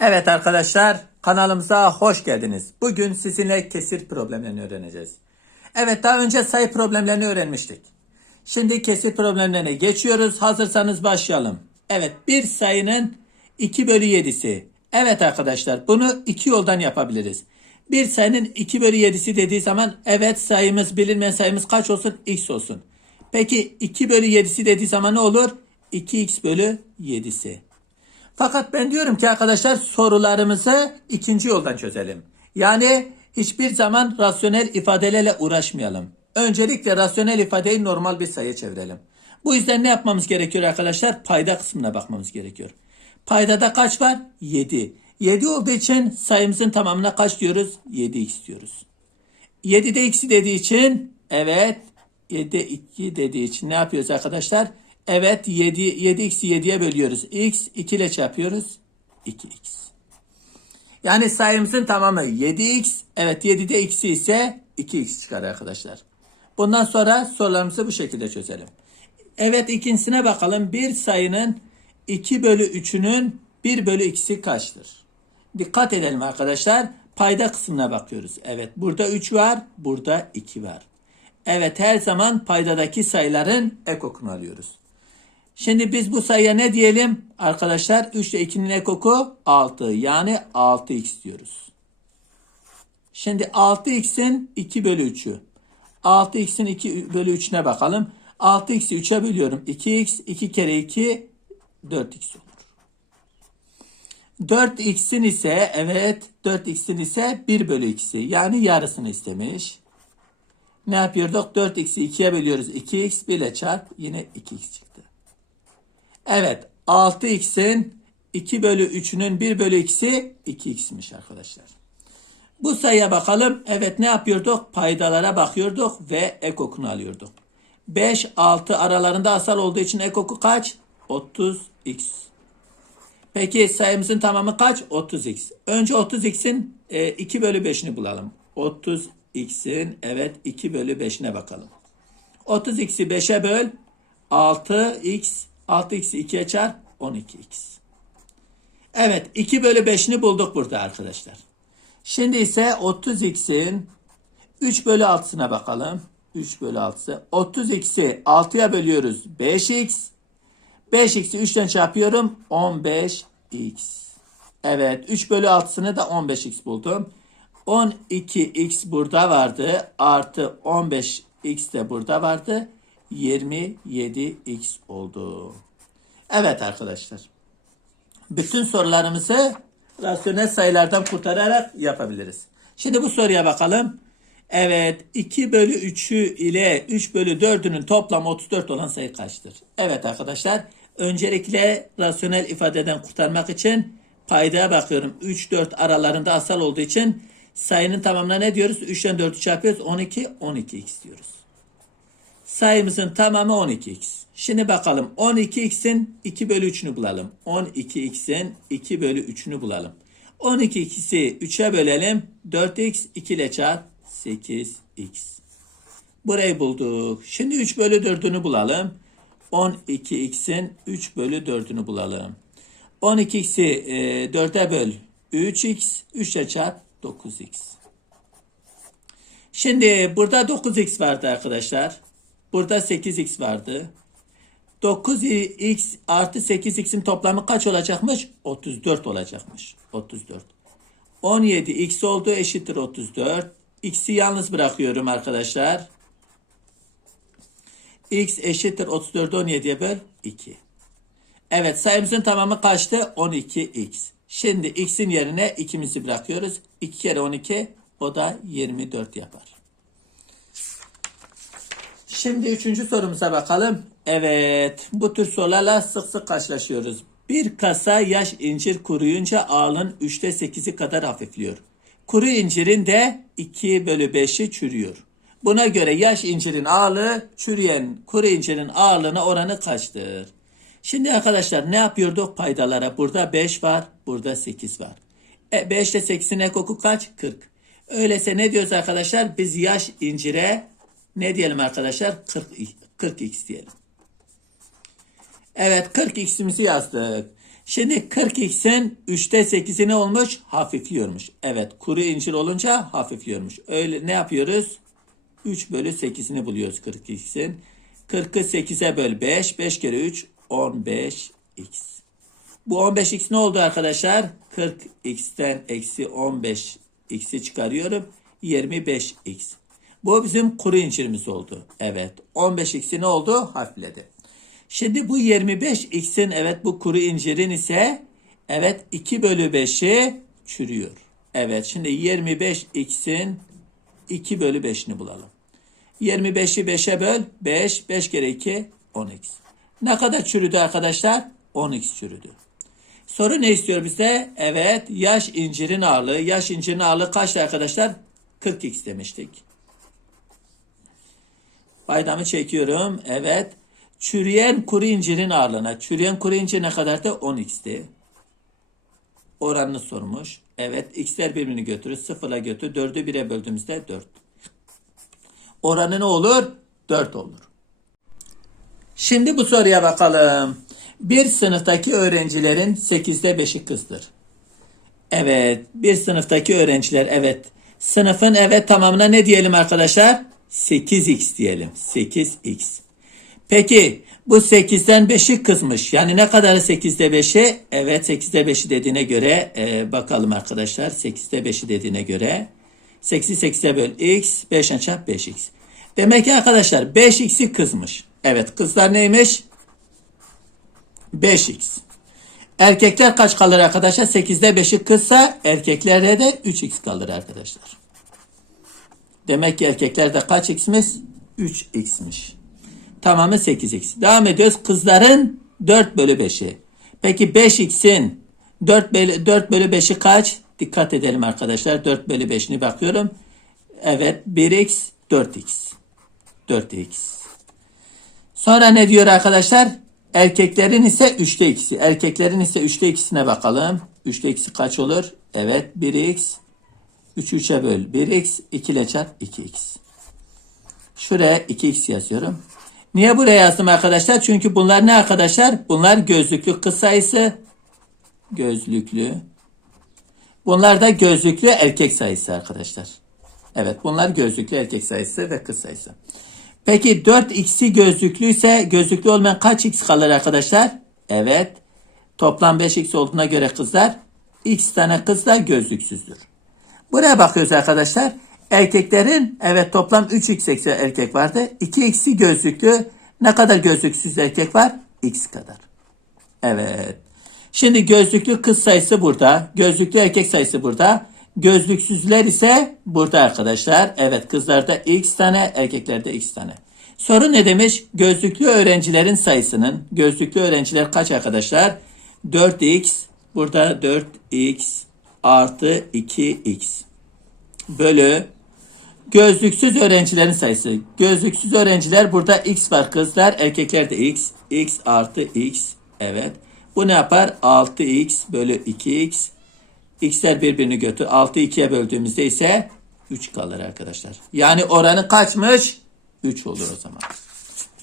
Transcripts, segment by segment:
Evet arkadaşlar kanalımıza hoş geldiniz. Bugün sizinle kesir problemlerini öğreneceğiz. Evet daha önce sayı problemlerini öğrenmiştik. Şimdi kesir problemlerine geçiyoruz. Hazırsanız başlayalım. Evet bir sayının 2 bölü 7'si. Evet arkadaşlar bunu iki yoldan yapabiliriz. Bir sayının 2 bölü 7'si dediği zaman evet sayımız bilinmeyen sayımız kaç olsun? X olsun. Peki 2 bölü 7'si dediği zaman ne olur? 2x bölü 7'si. Fakat ben diyorum ki arkadaşlar sorularımızı ikinci yoldan çözelim. Yani hiçbir zaman rasyonel ifadelerle uğraşmayalım. Öncelikle rasyonel ifadeyi normal bir sayıya çevirelim. Bu yüzden ne yapmamız gerekiyor arkadaşlar? Payda kısmına bakmamız gerekiyor. Paydada kaç var? 7. 7 olduğu için sayımızın tamamına kaç diyoruz? 7x diyoruz. 7'de x'i dediği için evet 7'de 2 dediği için ne yapıyoruz arkadaşlar? Evet 7, 7x'i 7'ye bölüyoruz. x 2 ile çarpıyoruz. 2x. Yani sayımızın tamamı 7x. Evet 7'de x'i ise 2x çıkar arkadaşlar. Bundan sonra sorularımızı bu şekilde çözelim. Evet ikincisine bakalım. Bir sayının 2 bölü 3'ünün 1 bölü 2'si kaçtır? Dikkat edelim arkadaşlar. Payda kısmına bakıyoruz. Evet burada 3 var. Burada 2 var. Evet her zaman paydadaki sayıların ekokunu alıyoruz. Şimdi biz bu sayıya ne diyelim? Arkadaşlar 3 ile 2'nin ekoku 6. Yani 6x diyoruz. Şimdi 6x'in 2 bölü 3'ü. 6x'in 2 bölü 3'üne bakalım. 6x'i 3'e bölüyorum. 2x 2 kere 2 4x olur. 4x'in ise evet 4x'in ise 1 bölü 2'si yani yarısını istemiş. Ne yapıyorduk? 4x'i 2'ye bölüyoruz. 2x 1 ile çarp yine 2x çıktı. Evet 6x'in 2 bölü 3'ünün 1 bölü 2'si 2x'miş arkadaşlar. Bu sayıya bakalım. Evet ne yapıyorduk? Paydalara bakıyorduk ve ekokunu alıyorduk. 5, 6 aralarında asal olduğu için ekoku kaç? 30x. Peki sayımızın tamamı kaç? 30x. Önce 30x'in e, 2 bölü 5'ini bulalım. 30x'in evet 2 bölü 5'ine bakalım. 30x'i 5'e böl. 6x 6x'i 2'ye çarp 12x. Evet 2 bölü 5'ini bulduk burada arkadaşlar. Şimdi ise 30x'in 3 bölü 6'sına bakalım. 3 bölü 6'sı. 30x'i 6'ya bölüyoruz. 5x. 5x'i 3'ten çarpıyorum. 15x. Evet 3 bölü 6'sını da 15x buldum. 12x burada vardı. Artı 15x de burada vardı. 27x oldu. Evet arkadaşlar. Bütün sorularımızı rasyonel sayılardan kurtararak yapabiliriz. Şimdi bu soruya bakalım. Evet 2 bölü 3'ü ile 3 bölü 4'ünün toplamı 34 olan sayı kaçtır? Evet arkadaşlar öncelikle rasyonel ifadeden kurtarmak için paydaya bakıyorum. 3 4 aralarında asal olduğu için sayının tamamına ne diyoruz? 3'ten 4'ü çarpıyoruz 12 12x diyoruz. Sayımızın tamamı 12x. Şimdi bakalım 12x'in 2 bölü 3'ünü bulalım. 12x'in 2 bölü 3'ünü bulalım. 12x'i 3'e bölelim. 4x 2 ile çarp 8x. Burayı bulduk. Şimdi 3 bölü 4'ünü bulalım. 12x'in 3 bölü 4'ünü bulalım. 12x'i e, 4'e böl. 3x 3 ile çarp 9x. Şimdi burada 9x vardı arkadaşlar. Burada 8x vardı. 9x artı 8x'in toplamı kaç olacakmış? 34 olacakmış. 34. 17x oldu eşittir 34. X'i yalnız bırakıyorum arkadaşlar. X eşittir 34 17'ye böl 2. Evet sayımızın tamamı kaçtı? 12x. Şimdi x'in yerine 2'mizi bırakıyoruz. 2 kere 12 o da 24 yapar. Şimdi üçüncü sorumuza bakalım. Evet, bu tür sorularla sık sık karşılaşıyoruz. Bir kasa yaş incir kuruyunca ağılın 3'te 8'i kadar hafifliyor. Kuru incirin de 2 bölü 5'i çürüyor. Buna göre yaş incirin ağırlığı çürüyen kuru incirin ağırlığına oranı kaçtır? Şimdi arkadaşlar ne yapıyorduk paydalara? Burada 5 var, burada 8 var. E, 5 ile 8'in ekoku kaç? 40. Öyleyse ne diyoruz arkadaşlar? Biz yaş incire ne diyelim arkadaşlar? 40, 40x diyelim. Evet 40x'imizi yazdık. Şimdi 40x'in 3'te 8'i ne olmuş? Hafifliyormuş. Evet kuru incir olunca hafifliyormuş. Öyle ne yapıyoruz? 3 bölü 8'ini buluyoruz 40x'in. 40'ı 8'e böl 5. 5 kere 3 15x. Bu 15x ne oldu arkadaşlar? 40x'ten eksi 15x'i çıkarıyorum. 25x. Bu bizim kuru incirimiz oldu. Evet. 15x'i ne oldu? Hafifledi. Şimdi bu 25x'in evet bu kuru incirin ise evet 2 bölü 5'i çürüyor. Evet şimdi 25x'in 2 bölü 5'ini bulalım. 25'i 5'e böl 5. 5 kere 2 10x. Ne kadar çürüdü arkadaşlar? 10x çürüdü. Soru ne istiyor bize? Evet yaş incirin ağırlığı. Yaş incirin ağırlığı kaçtı arkadaşlar? 40x demiştik. Paydamı çekiyorum. Evet. Çürüyen kuru incirin ağırlığına. Çürüyen kuru incir ne kadardı? 10x'ti. Oranını sormuş. Evet. X'ler birbirini götürür. Sıfırla götür. 4'ü 1'e böldüğümüzde 4. Oranı ne olur? 4 olur. Şimdi bu soruya bakalım. Bir sınıftaki öğrencilerin 8'de 5'i kızdır. Evet. Bir sınıftaki öğrenciler evet. Sınıfın evet tamamına ne diyelim arkadaşlar? 8x diyelim. 8x. Peki bu 8'den 5'i kızmış. Yani ne kadarı 8'de 5'i? Evet 8'de 5'i dediğine göre e, bakalım arkadaşlar. 8'de 5'i dediğine göre 8'i 8'e böl x 5'e çarp 5x. Demek ki arkadaşlar 5x'i kızmış. Evet kızlar neymiş? 5x. Erkekler kaç kalır arkadaşlar? 8'de 5'i kızsa erkeklerde de 3x kalır arkadaşlar. Demek ki erkeklerde kaç x'miş? 3x'miş. Tamamı 8x. Devam ediyoruz. Kızların 4 bölü 5'i. Peki 5x'in 4 bölü, 4 bölü 5'i kaç? Dikkat edelim arkadaşlar. 4 bölü 5'ini bakıyorum. Evet 1x 4x. 4x. Sonra ne diyor arkadaşlar? Erkeklerin ise 3'te x'i. Erkeklerin ise 3'te x'ine bakalım. 3'te x'i kaç olur? Evet 1x 3 3'e böl 1x 2 ile çarp 2x. Şuraya 2x yazıyorum. Niye buraya yazdım arkadaşlar? Çünkü bunlar ne arkadaşlar? Bunlar gözlüklü kız sayısı. Gözlüklü. Bunlar da gözlüklü erkek sayısı arkadaşlar. Evet bunlar gözlüklü erkek sayısı ve kız sayısı. Peki 4x'i gözlüklüyse gözlüklü olmayan kaç x kalır arkadaşlar? Evet. Toplam 5x olduğuna göre kızlar x tane kız da gözlüksüzdür. Buraya bakıyoruz arkadaşlar. Erkeklerin evet toplam 3x eksi erkek vardı. 2x'i gözlüklü. Ne kadar gözlüksüz erkek var? x kadar. Evet. Şimdi gözlüklü kız sayısı burada. Gözlüklü erkek sayısı burada. Gözlüksüzler ise burada arkadaşlar. Evet kızlarda x tane, erkeklerde x tane. Soru ne demiş? Gözlüklü öğrencilerin sayısının, gözlüklü öğrenciler kaç arkadaşlar? 4x, burada 4x artı 2x bölü gözlüksüz öğrencilerin sayısı. Gözlüksüz öğrenciler burada x var kızlar, erkeklerde x, x artı x. Evet. Bu ne yapar? 6x bölü 2x. X'ler birbirini götür. 6'yı 2'ye böldüğümüzde ise 3 kalır arkadaşlar. Yani oranı kaçmış? 3 olur o zaman.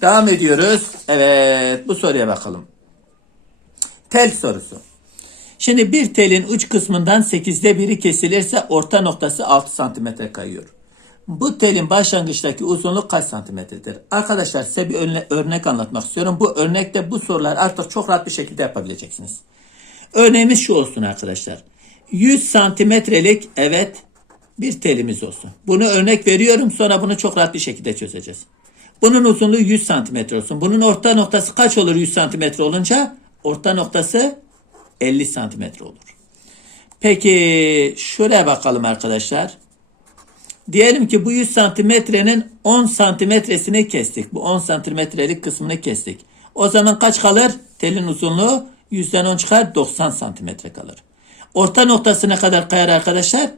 Devam ediyoruz. Evet bu soruya bakalım. Tel sorusu. Şimdi bir telin uç kısmından 8'de biri kesilirse orta noktası 6 santimetre kayıyor. Bu telin başlangıçtaki uzunluk kaç santimetredir? Arkadaşlar size bir örne- örnek anlatmak istiyorum. Bu örnekte bu sorular artık çok rahat bir şekilde yapabileceksiniz. Örneğimiz şu olsun arkadaşlar. 100 santimetrelik evet bir telimiz olsun. Bunu örnek veriyorum sonra bunu çok rahat bir şekilde çözeceğiz. Bunun uzunluğu 100 santimetre olsun. Bunun orta noktası kaç olur 100 santimetre olunca? Orta noktası 50 santimetre olur. Peki şuraya bakalım arkadaşlar. Diyelim ki bu 100 santimetrenin 10 santimetresini kestik. Bu 10 santimetrelik kısmını kestik. O zaman kaç kalır? Telin uzunluğu 100'den 10 çıkar 90 santimetre kalır. Orta noktası ne kadar kayar arkadaşlar?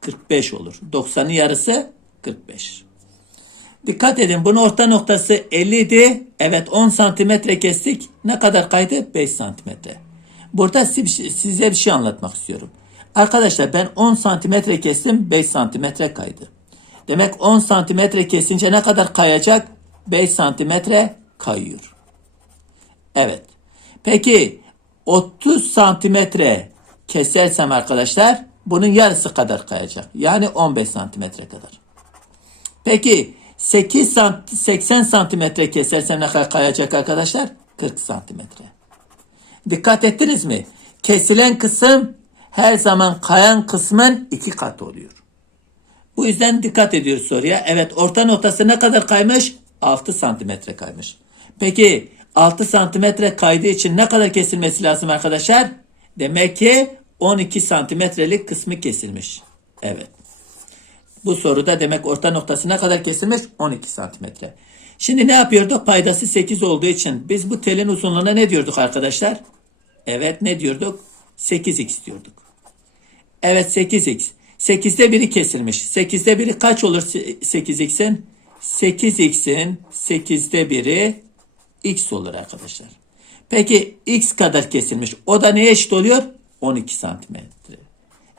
45 olur. 90'ın yarısı 45. Dikkat edin bunun orta noktası 50 idi. Evet 10 santimetre kestik. Ne kadar kaydı? 5 santimetre. Burada size bir şey anlatmak istiyorum. Arkadaşlar ben 10 santimetre kestim 5 santimetre kaydı. Demek 10 santimetre kesince ne kadar kayacak? 5 santimetre kayıyor. Evet. Peki 30 santimetre kesersem arkadaşlar bunun yarısı kadar kayacak. Yani 15 santimetre kadar. Peki 8 sant 80 santimetre kesersem ne kadar kayacak arkadaşlar? 40 santimetre. Dikkat ettiniz mi? Kesilen kısım her zaman kayan kısmın iki katı oluyor. Bu yüzden dikkat ediyoruz soruya. Evet orta noktası ne kadar kaymış? 6 santimetre kaymış. Peki 6 santimetre kaydığı için ne kadar kesilmesi lazım arkadaşlar? Demek ki 12 santimetrelik kısmı kesilmiş. Evet. Bu soruda demek orta noktası ne kadar kesilmiş? 12 santimetre. Şimdi ne yapıyorduk? Paydası 8 olduğu için biz bu telin uzunluğuna ne diyorduk arkadaşlar? Evet ne diyorduk? 8x diyorduk. Evet 8x. 8'de biri kesilmiş. 8'de biri kaç olur 8x'in? 8x'in 8'de biri x olur arkadaşlar. Peki x kadar kesilmiş. O da neye eşit oluyor? 12 santimetre.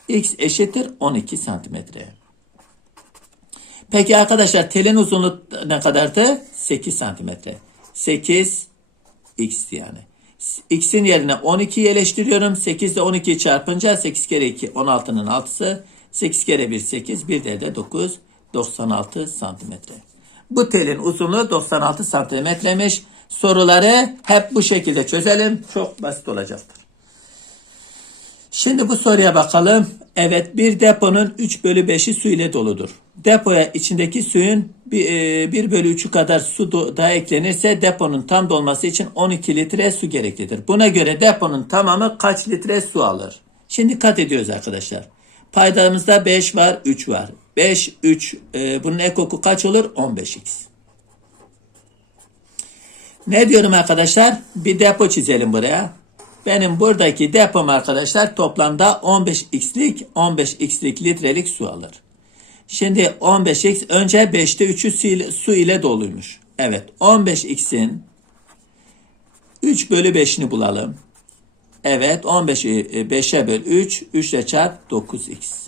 x eşittir 12 santimetre. Peki arkadaşlar telin uzunluğu ne kadardı? 8 santimetre. 8 x yani. X'in yerine 12 yerleştiriyorum. 8 ile 12'yi çarpınca 8 kere 2 16'nın 6'sı. 8 kere 1 8 bir de 9 96 santimetre. Bu telin uzunluğu 96 santimetremiş. Soruları hep bu şekilde çözelim. Çok basit olacaktır. Şimdi bu soruya bakalım. Evet bir deponun 3 bölü 5'i su ile doludur. Depoya içindeki suyun 1 bölü 3'ü kadar su daha eklenirse deponun tam dolması için 12 litre su gereklidir. Buna göre deponun tamamı kaç litre su alır? Şimdi kat ediyoruz arkadaşlar. Paydamızda 5 var 3 var. 5 3 e, bunun ekoku kaç olur? 15x. Ne diyorum arkadaşlar? Bir depo çizelim buraya. Benim buradaki depom arkadaşlar toplamda 15x'lik 15x'lik litrelik su alır. Şimdi 15x önce 5'te 3'ü su ile doluymuş. Evet 15x'in 3 bölü 5'ini bulalım. Evet 15'i 5'e böl 3. 3 ile çarp 9x.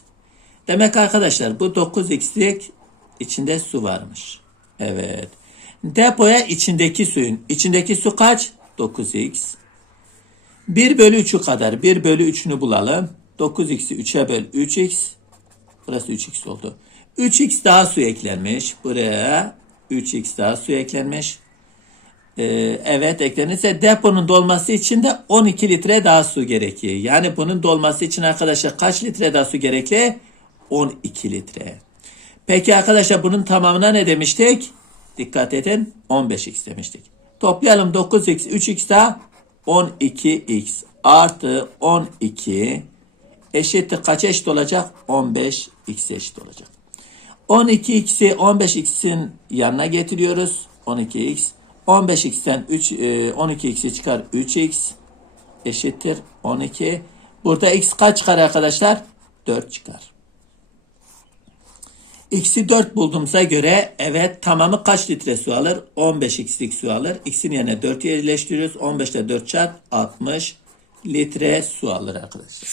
Demek arkadaşlar bu 9x'lik içinde su varmış. Evet. Depoya içindeki suyun. içindeki su kaç? 9x. 1 bölü 3'ü kadar 1 bölü 3'ünü bulalım. 9x'i 3'e böl 3x. Burası 3x oldu. 3x daha su eklenmiş. Buraya 3x daha su eklenmiş. Ee, evet eklenirse deponun dolması için de 12 litre daha su gerekiyor. Yani bunun dolması için arkadaşlar kaç litre daha su gerekli? 12 litre. Peki arkadaşlar bunun tamamına ne demiştik? Dikkat edin 15x demiştik. Toplayalım 9x 3x daha 12x artı 12 eşittir kaç eşit olacak? 15x eşit olacak. 12x'i 15x'in yanına getiriyoruz. 12x. 15x'ten 3 12x'i çıkar 3x eşittir 12. Burada x kaç çıkar arkadaşlar? 4 çıkar. X'i 4 bulduğumuza göre evet tamamı kaç litre su alır? 15x'lik su alır. X'in yerine 4 yerleştiriyoruz. 15 ile 4 çarp 60 litre su alır arkadaşlar.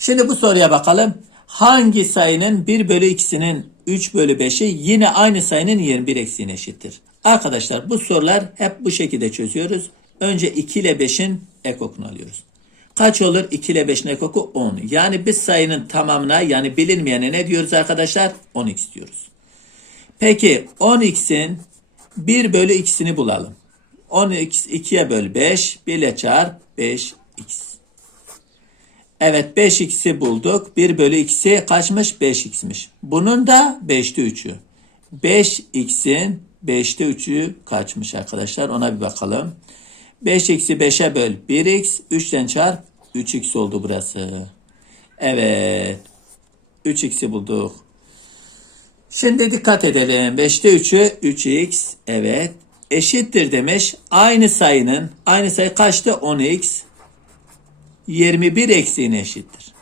Şimdi bu soruya bakalım. Hangi sayının 1 bölü 2'sinin 3 bölü 5'i yine aynı sayının 21 eksiğine eşittir? Arkadaşlar bu sorular hep bu şekilde çözüyoruz. Önce 2 ile 5'in ekokunu alıyoruz. Kaç olur? 2 ile 5'in ekoku 10. Yani biz sayının tamamına yani bilinmeyene ne diyoruz arkadaşlar? 10x diyoruz. Peki 10x'in 1 bölü 2'sini bulalım. 10x 2'ye böl 5. 1 ile çarp 5x. Evet 5x'i bulduk. 1 bölü 2'si kaçmış? 5x'miş. Bunun da 5'te 3'ü. 5x'in 5'te 3'ü kaçmış arkadaşlar? Ona bir bakalım. 5x'i 5'e böl 1x. 3'ten çarp 3x oldu burası. Evet. 3x'i bulduk. Şimdi dikkat edelim. 5'te 3'ü 3x. Evet. Eşittir demiş. Aynı sayının aynı sayı kaçtı? 10x. 21 eksiğine eşittir.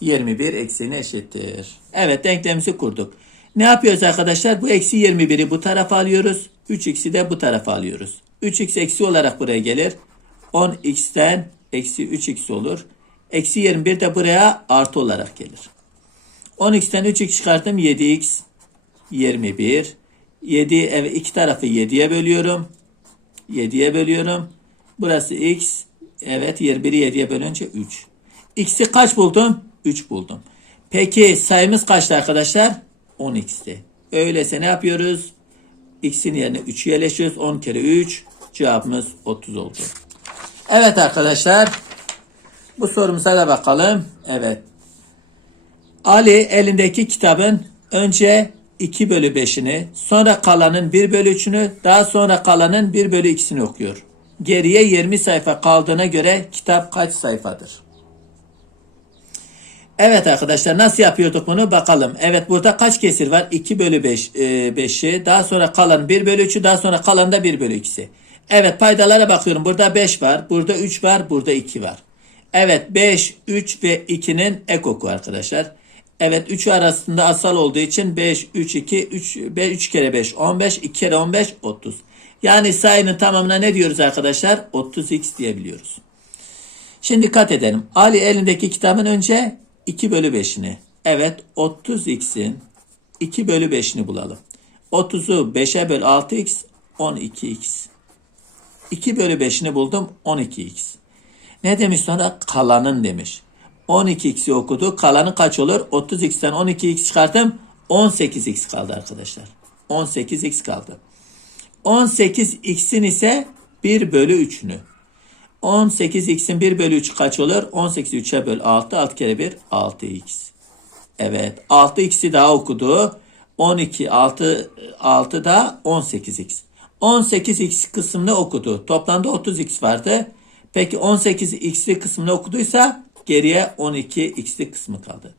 21 eksiğine eşittir. Evet denklemimizi kurduk. Ne yapıyoruz arkadaşlar? Bu eksi 21'i bu tarafa alıyoruz. 3x'i de bu tarafa alıyoruz. 3x eksi olarak buraya gelir. 10x'ten eksi 3x olur. Eksi 21 de buraya artı olarak gelir. 10x'ten 3x çıkarttım 7x 21. 7 evet iki tarafı 7'ye bölüyorum. 7'ye bölüyorum. Burası x. Evet 21'i 7'ye bölünce 3. X'i kaç buldum? 3 buldum. Peki sayımız kaçtı arkadaşlar? 10x'ti. Öyleyse ne yapıyoruz? X'in yerine 3'ü yerleştiriyoruz. 10 kere 3 cevabımız 30 oldu. Evet arkadaşlar. Bu sorumuza da bakalım. Evet. Ali elindeki kitabın önce 2 bölü 5'ini, sonra kalanın 1 bölü 3'ünü, daha sonra kalanın 1 bölü 2'sini okuyor. Geriye 20 sayfa kaldığına göre kitap kaç sayfadır? Evet arkadaşlar nasıl yapıyorduk bunu bakalım. Evet burada kaç kesir var? 2 bölü 5, 5'i. Daha sonra kalan 1 bölü 3'ü. Daha sonra kalan da 1 bölü 2'si. Evet paydalara bakıyorum. Burada 5 var. Burada 3 var. Burada 2 var. Evet 5, 3 ve 2'nin ekoku arkadaşlar. Evet 3 arasında asal olduğu için 5, 3, 2, 3, 3 kere 5, 15, 2 kere 15, 30. Yani sayının tamamına ne diyoruz arkadaşlar? 30x diyebiliyoruz. Şimdi dikkat edelim. Ali elindeki kitabın önce 2 bölü 5'ini. Evet 30x'in 2 bölü 5'ini bulalım. 30'u 5'e böl 6x 12x. 2 bölü 5'ini buldum 12x. Ne demiş sonra? Kalanın demiş. 12x'i okudu. Kalanı kaç olur? 30x'ten 12x çıkarttım. 18x kaldı arkadaşlar. 18x kaldı. 18x'in ise 1 bölü 3'ünü. 18x'in 1 bölü 3 kaç olur? 18'i 3'e böl 6. 6 kere 1 6x. Evet 6x'i daha okudu. 12 6 6 da 18x. 18x kısmını okudu. Toplamda 30x vardı. Peki 18x'li kısmını okuduysa geriye 12x'li kısmı kaldı.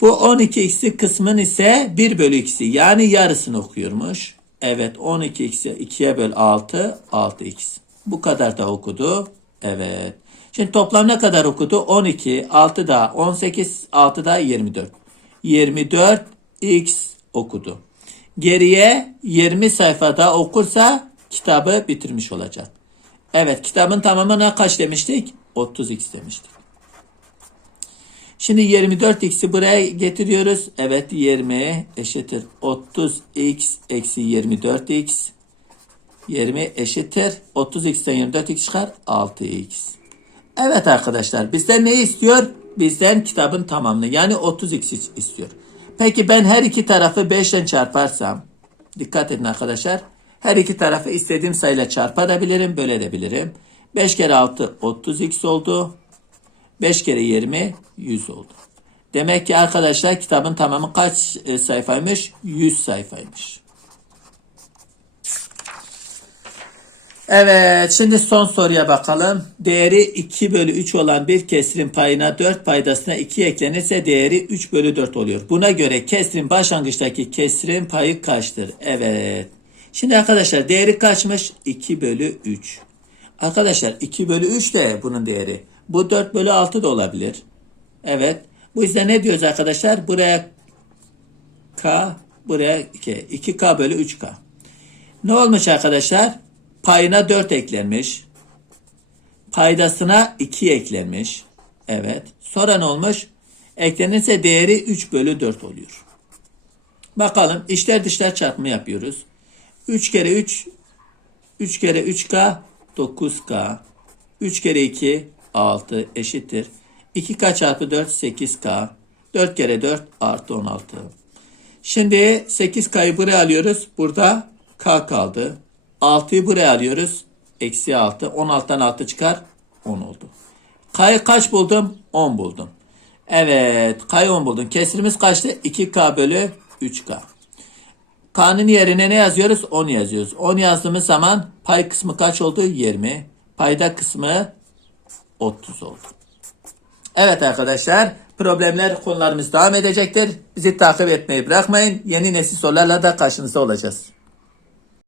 Bu 12x'li kısmın ise 1 bölü x'i yani yarısını okuyormuş. Evet 12x'i 2'ye böl 6 6x. Bu kadar da okudu. Evet. Şimdi toplam ne kadar okudu? 12, 6 da 18, 6 da 24. 24x okudu. Geriye 20 sayfada okursa kitabı bitirmiş olacak. Evet kitabın tamamına kaç demiştik? 30x demiştik. Şimdi 24x'i buraya getiriyoruz. Evet 20 eşittir 30x eksi 24x. 20 eşittir 30x'ten 24x çıkar 6x. Evet arkadaşlar bizden ne istiyor? Bizden kitabın tamamını yani 30x istiyor. Peki ben her iki tarafı 5 ile çarparsam dikkat edin arkadaşlar. Her iki tarafı istediğim sayıyla çarpabilirim, bölebilirim. 5 kere 6 30x oldu. 5 kere 20 100 oldu. Demek ki arkadaşlar kitabın tamamı kaç e, sayfaymış? 100 sayfaymış. Evet şimdi son soruya bakalım. Değeri 2 bölü 3 olan bir kesrin payına 4 paydasına 2 eklenirse değeri 3 bölü 4 oluyor. Buna göre kesrin başlangıçtaki kesrin payı kaçtır? Evet. Şimdi arkadaşlar değeri kaçmış? 2 bölü 3. Arkadaşlar 2 bölü 3 de bunun değeri. Bu 4 bölü 6 da olabilir. Evet. Bu yüzden ne diyoruz arkadaşlar? Buraya K, buraya 2. 2K bölü 3K. Ne olmuş arkadaşlar? Payına 4 eklenmiş. Paydasına 2 eklenmiş. Evet. Sonra ne olmuş? Eklenirse değeri 3 bölü 4 oluyor. Bakalım içler dışlar çarpımı yapıyoruz. 3 kere 3 3 kere 3K 9K 3 kere 2 6 eşittir. 2K çarpı 4 8K 4 kere 4 artı 16. Şimdi 8K'yı buraya alıyoruz. Burada K kaldı. 6'yı buraya alıyoruz. Eksi 6. 16'dan 6 çıkar. 10 oldu. K'yı kaç buldum? 10 buldum. Evet. K'yı 10 buldum. Kesrimiz kaçtı? 2K bölü 3K. K'nın yerine ne yazıyoruz? 10 yazıyoruz. 10 yazdığımız zaman pay kısmı kaç oldu? 20. Payda kısmı 30 oldu. Evet arkadaşlar problemler konularımız devam edecektir. Bizi takip etmeyi bırakmayın. Yeni nesil sorularla da karşınızda olacağız.